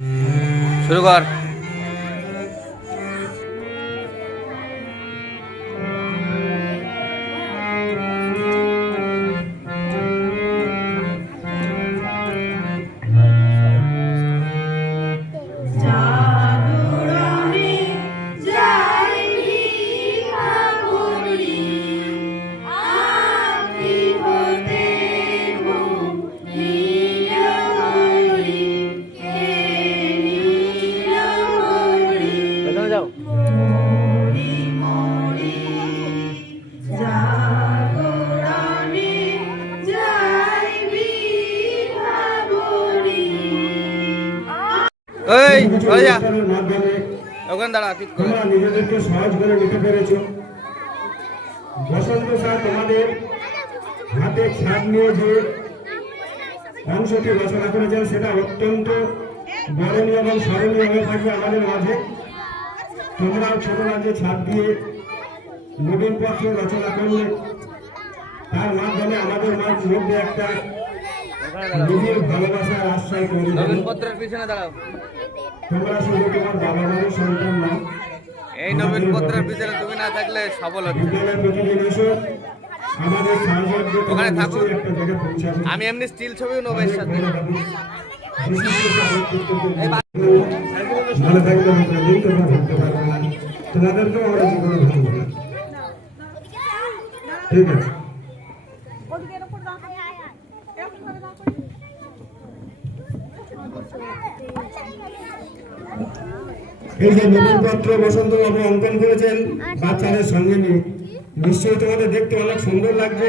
শুরু কর। যাও। ওখানে দাঁড়া, ঠিক করে নিজেদেরকে সহজ করে নিতে পেরেছো। বসন্ত স্যার তোমাদের হাতে ছাদ নিয়ে যে অংশটি রচনা করেছেন সেটা অত্যন্ত বরণীয় এবং স্মরণীয় হয়ে থাকবে আমাদের মাঝে। তোমরাও ছোট রাজ্যে ছাদ দিয়ে নবীন পত্র রচনা করলে তার মাধ্যমে আমাদের মধ্যে একটা নিজের ভালোবাসার আশ্রয় তৈরি হবে। নবীন পত্রের পিছনে দাঁড়াও। তোমরা শুধু তোমার বাবা মায়ের সন্তান নয়, এই নবীন পত্রের পিছনে তুমি না থাকলে সফল হচ্ছে। বিদ্যালয়ে প্রতিদিন এসো, আমাদের সাহায্য ওখানে থাকো। একটা জায়গায় পৌঁছাবে। আমি এমনি স্টিল ছবিও নেবো এর সাথে। ভালো থাকলে আমরা দিন তোমরা ভাবতে পারবে না, তোমাদেরকেও আমরা জীবনে ভাববো না। ঠিক আছে, এই যে নবীন পত্র বসন্তবাবু অঙ্কন করেছেন বাচ্চাদের সঙ্গে নিয়ে, নিশ্চয়ই তোমাদের দেখতে অনেক সুন্দর লাগছে।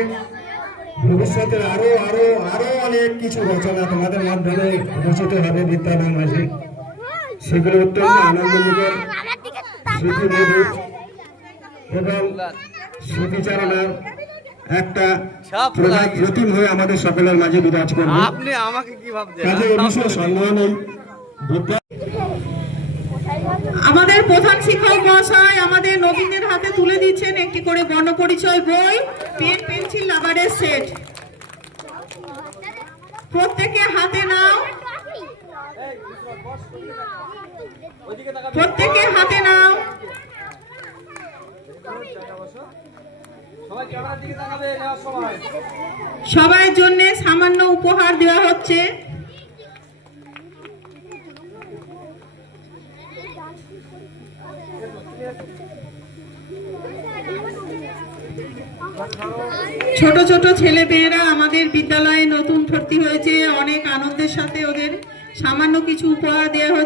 ভবিষ্যতের আরো আরো আরো অনেক কিছু রচনা তোমাদের মাধ্যমে রচিত হবে বিদ্যালয়ের মাঝে। সেগুলো অত্যন্ত আনন্দমুখর, স্মৃতিমধুর এবং স্মৃতিচারণার একটা প্রতিম হয়ে আমাদের সকলের মাঝে বিরাজ করবে। আপনি আমাকে কি ভাবছেন? কাজে এ বিষয়ে সন্দেহ নেই। আমাদের প্রধান শিক্ষক মহাশয় আমাদের নবীনদের হাতে তুলে দিচ্ছেন একটি করে বর্ণপরিচয় বই, পেন, পেন্সিল, রাবারের সেট। প্রত্যেকে হাতে নাও, প্রত্যেকে হাতে নাও। সবার জন্য সামান্য উপহার দেওয়া হচ্ছে। ছোট ছোট ছেলে মেয়েরা আমাদের বিদ্যালয়ে নতুন ভর্তি হয়েছে, অনেক আনন্দের সাথে ওদের সামান্য কিছু উপহার দেওয়া হচ্ছে।